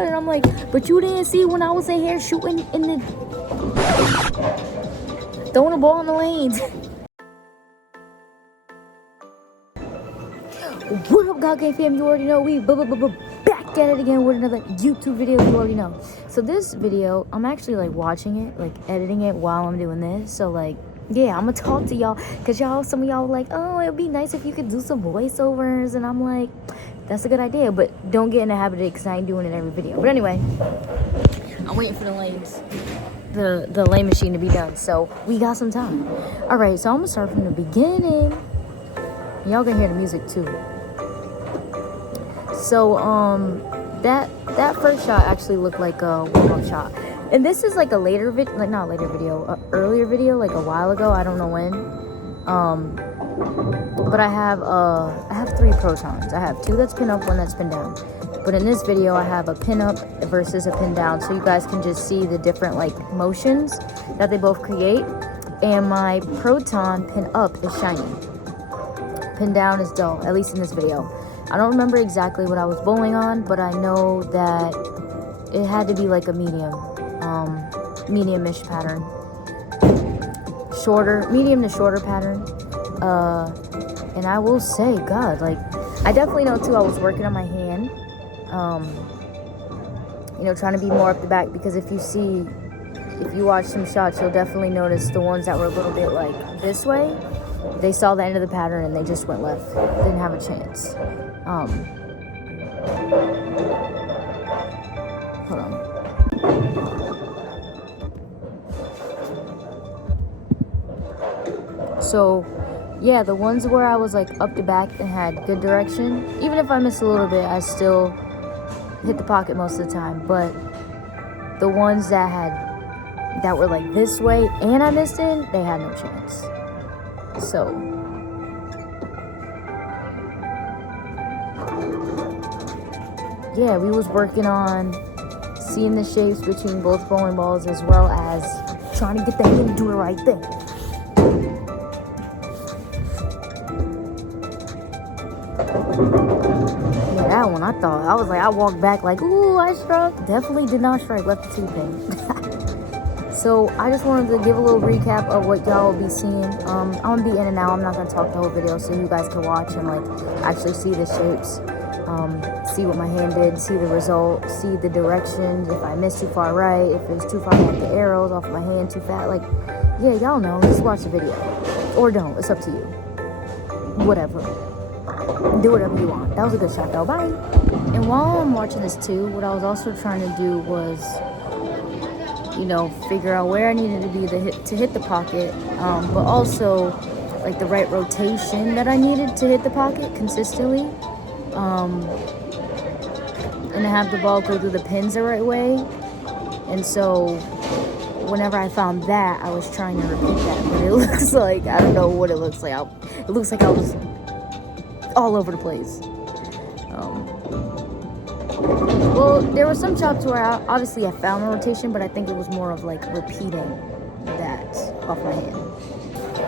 god. And I'm like, but you didn't see when I was in here shooting in the... throwing the ball in the lanes. What up, God Game fam? You already know we back at it again with another YouTube video. You already know. So this video, I'm actually like watching it, like editing it while I'm doing this. So like, yeah, I'm gonna talk to y'all because some of y'all were like, oh, it'd be nice if you could do some voiceovers, and I'm like, that's a good idea, but don't get in the habit of it because I ain't doing it every video. But anyway, I'm waiting for the lanes, the lane machine to be done. So we got some time. All right, so I'm gonna start from the beginning. Y'all can hear the music too. So that first shot actually looked like a warm-up shot, and this is like a later video, like not later video, earlier video, like a while ago. I don't know when. But I have 3 protons. I have 2 that's pin up, 1 that's pin down. But in this video, I have a pin up versus a pin down, so you guys can just see the different like motions that they both create. And my proton pin up is shiny. Pin down is dull, at least in this video. I don't remember exactly what I was bowling on, but I know that it had to be like a medium-ish pattern. Medium to shorter pattern. And I will say, God, like, I definitely know too, I was working on my hand. You know, trying to be more up the back, because if you watch some shots, you'll definitely notice the ones that were a little bit like this way, they saw the end of the pattern and they just went left. Didn't have a chance. Hold on. So, yeah, the ones where I was like up the back and had good direction, even if I missed a little bit, I still hit the pocket most of the time. But the ones that were like this way and I missed it, they had no chance. So yeah, we was working on seeing the shapes between both bowling balls, as well as trying to get the hand to do the right thing. Yeah, that one, I was like, I walked back like, ooh, I struck. Definitely did not strike, left the 2 pin. So I just wanted to give a little recap of what y'all will be seeing. I'm gonna be in and out. I'm not gonna talk the whole video, so you guys can watch and like actually see the shapes. See what my hand did, see the result, see the directions, if I missed too far right, if it was too far back the arrows off my hand, too fat, like, yeah, y'all know, just watch the video, or don't, it's up to you, whatever, do whatever you want. That was a good shot though, bye. And while I'm watching this too, what I was also trying to do was, you know, figure out where I needed to be to hit the pocket, but also, like, the right rotation that I needed to hit the pocket consistently. And to have the ball go through the pins the right way. And so whenever I found that, I was trying to repeat that, but it looks like, I don't know what it looks like. It looks like I was all over the place. Well, there were some shots where obviously I found a rotation, but I think it was more of like repeating that off my hand.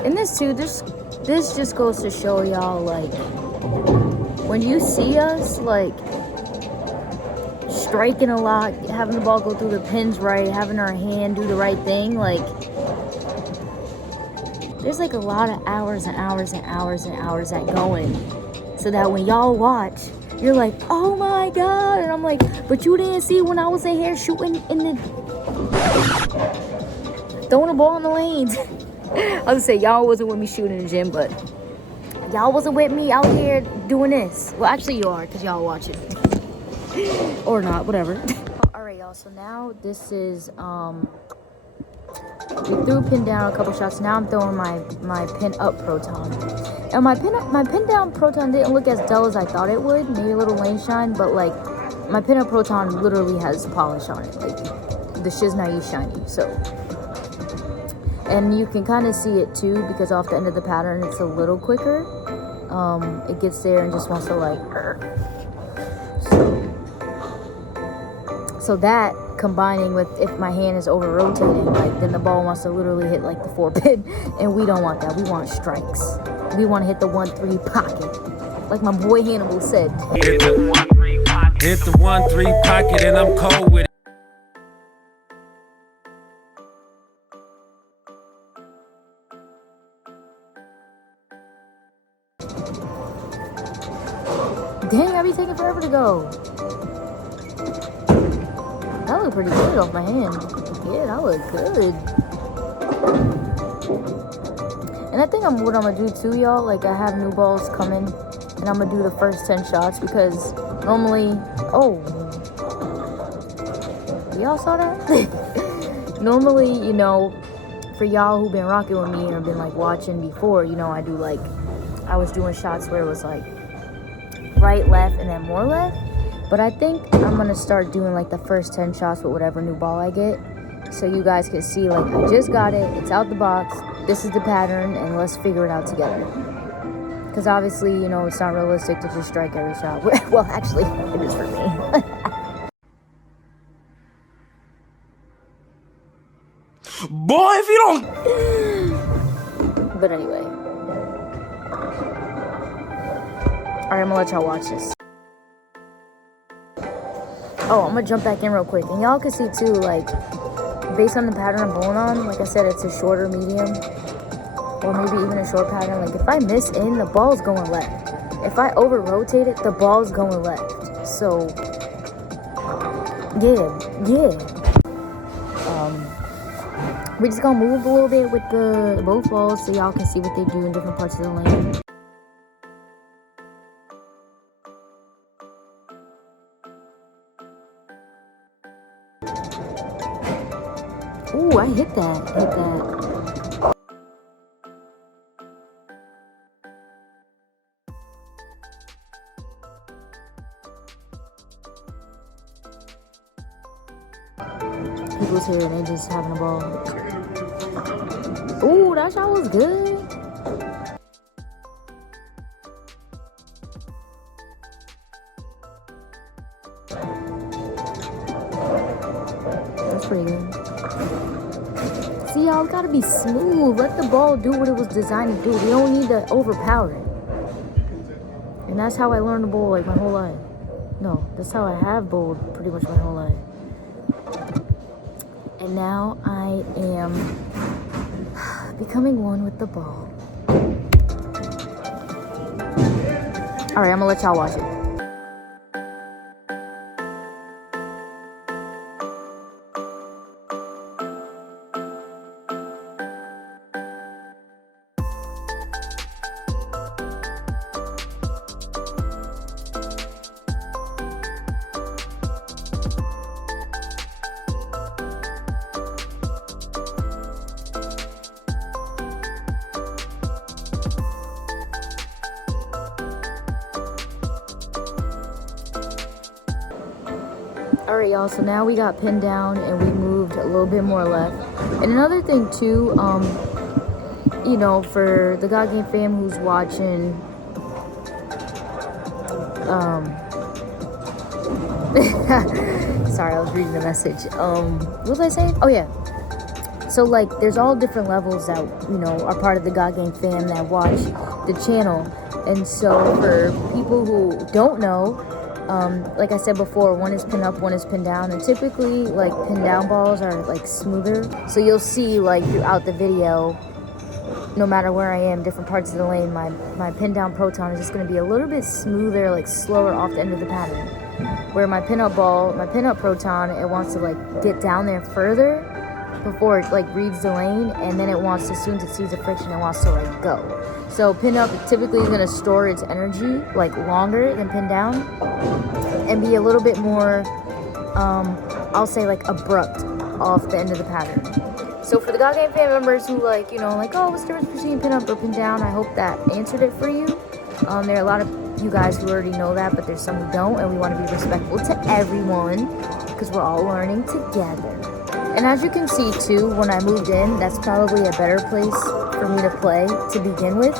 And this too, this just goes to show y'all, like, when you see us, like, striking a lot, having the ball go through the pins right, having our hand do the right thing, like, there's, like, a lot of hours and hours and hours and hours that go in, so that when y'all watch, you're like, oh my God, and I'm like, but you didn't see when I was in here shooting in the... throwing the ball in the lanes. I was gonna say, y'all wasn't with me shooting in the gym, but... y'all wasn't with me out here doing this. Well, actually you are, because y'all watch it. Or not, whatever. Alright, y'all, so now this is, we threw pin down a couple shots. Now I'm throwing my pin up proton. And my pin down proton didn't look as dull as I thought it would. Maybe a little lane shine, but like, my pin up proton literally has polish on it. Like, the shiznai is shiny, so. And you can kind of see it too, because off the end of the pattern, it's a little quicker. It gets there and just wants to like, so that combining with if my hand is over rotating, like, then the ball wants to literally hit like the 4 pin, and we don't want that. We want strikes. We want to hit the 1-3 pocket, like my boy Hannibal said. Hit the 1-3 pocket. Hit the 1-3 pocket and I'm cold with it. Dang, I be taking forever to go. That looked pretty good off my hand. Yeah, that looked good. And I think what I'm gonna do too, y'all, like I have new balls coming and I'm gonna do the first 10 shots because normally, y'all saw that? Normally, you know, for y'all who've been rocking with me or been like watching before, you know, I was doing shots where it was like right, left, and then more left. But I think I'm gonna start doing like the first 10 shots with whatever new ball I get, so you guys can see like I just got it, it's out the box, this is the pattern, and let's figure it out together. Because obviously, you know, it's not realistic to just strike every shot. Well, actually, it is for me. Boy, if you don't... But anyway. Alright, I'm gonna let y'all watch this. Oh, I'm gonna jump back in real quick. And y'all can see too, like, based on the pattern I'm going on, like I said, it's a shorter medium. Or maybe even a short pattern. Like, if I miss in, the ball's going left. If I over-rotate it, the ball's going left. So, yeah. We just gonna move a little bit with both balls so y'all can see what they do in different parts of the lane. Ooh, I hit that. People's here and they just having a ball. Ooh, that shot was good. That's pretty good. See, y'all gotta be smooth. Let the ball do what it was designed to do. You don't need to overpower it. And that's how I learned to bowl like my whole life. No, that's how I have bowled pretty much my whole life. And now I am becoming one with the ball. Alright, I'm gonna let y'all watch it. Alright, y'all, so now we got pinned down and we moved a little bit more left. And another thing too, you know, for the God Game fam who's watching, sorry, I was reading the message. What was I saying? Oh yeah. So like, there's all different levels that, you know, are part of the God Game fam that watch the channel. And so for people who don't know, like I said before, one is pin up, one is pin down, and typically like pin down balls are like smoother. So you'll see like throughout the video, no matter where I am, different parts of the lane, my pin down proton is just going to be a little bit smoother, like slower off the end of the pattern. Where my pin up ball, my pin up proton, it wants to like get down there further before it like reads the lane, and then it wants to, as soon as it sees the friction, it wants to like go. So pin up typically is going to store its energy like longer than pin down and be a little bit more, I'll say like abrupt off the end of the pattern. So for the God Game fan members who like, you know, like, oh, what's the difference between pin up or pin down? I hope that answered it for you. There are a lot of you guys who already know that, but there's some who don't, and we want to be respectful to everyone because we're all learning together. And as you can see too, when I moved in, that's probably a better place for me to play to begin with.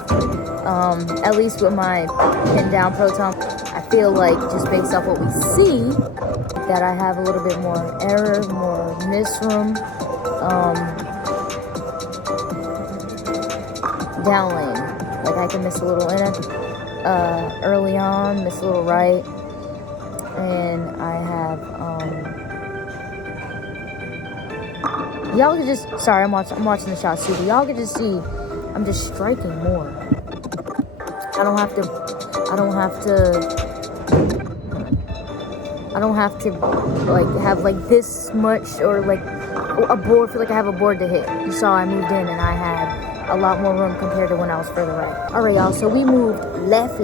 At least with my pin down proton, I feel like just based off what we see, that I have a little bit more error, more miss room. Down lane, like I can miss a little in it early on, miss a little right. and I have y'all can just, sorry, I'm watching the shot too, but y'all can just see I'm just striking more. I don't have to like have like this much, or like a board. Feel like I have a board to hit. You saw I moved in and I had a lot more room compared to when I was further right. All right, y'all. So we moved left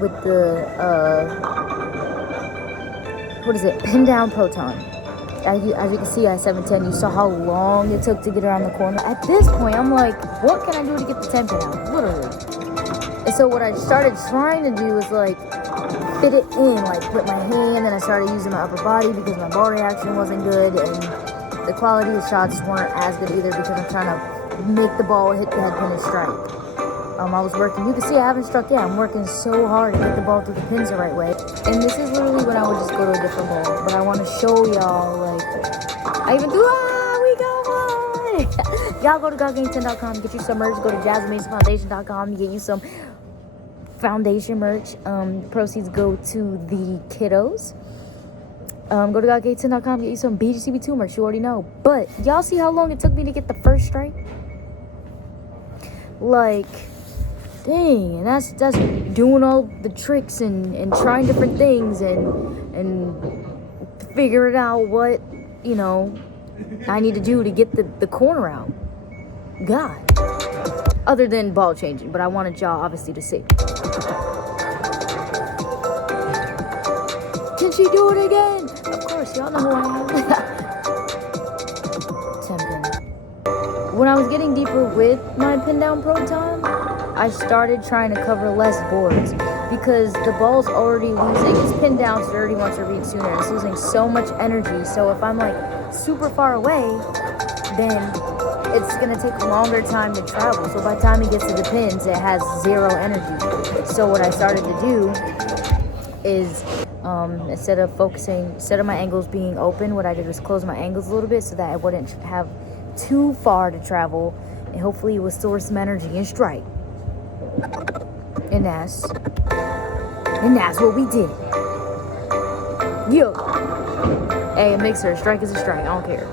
with the what is it? Pin down proton. As you can see at 710, you saw how long it took to get around the corner. At this point, I'm like, what can I do to get the 10 pin out? Literally. And so what I started trying to do was like fit it in, like put my hand, and I started using my upper body because my ball reaction wasn't good, and the quality of shots weren't as good either because I'm trying to make the ball hit the head pin and strike. I was working, you can see I haven't struck yet. I'm working so hard to get the ball through the pins the right way. And this is literally when I would just go to a different ball. But I want to show y'all, like, I even do, we got one! Y'all go to Gazmine10.com, get you some merch. Go to JazmineFoundation.com to get you some foundation merch. Proceeds go to the kiddos. Go to Gazmine10.com, get you some BGCB2 merch. You already know. But y'all see how long it took me to get the first strike? Like, dang, and that's doing all the tricks and trying different things and figuring out what, you know, I need to do to get the corner out. God. Other than ball changing, but I wanted y'all obviously to see. Can she do it again? Of course, y'all know who I am. Tempting. When I was getting deeper with my pin down proton, I started trying to cover less boards because the ball's already losing. It's pinned down, so it already wants to read sooner. It's losing so much energy. So if I'm like super far away, then it's gonna take a longer time to travel. So by the time it gets to the pins, it has zero energy. So what I started to do is instead of my angles being open, what I did was close my angles a little bit so that I wouldn't have too far to travel, and hopefully it would store some energy and strike. And that's what we did. Yo. Hey, it makes her a strike is a strike. I don't care.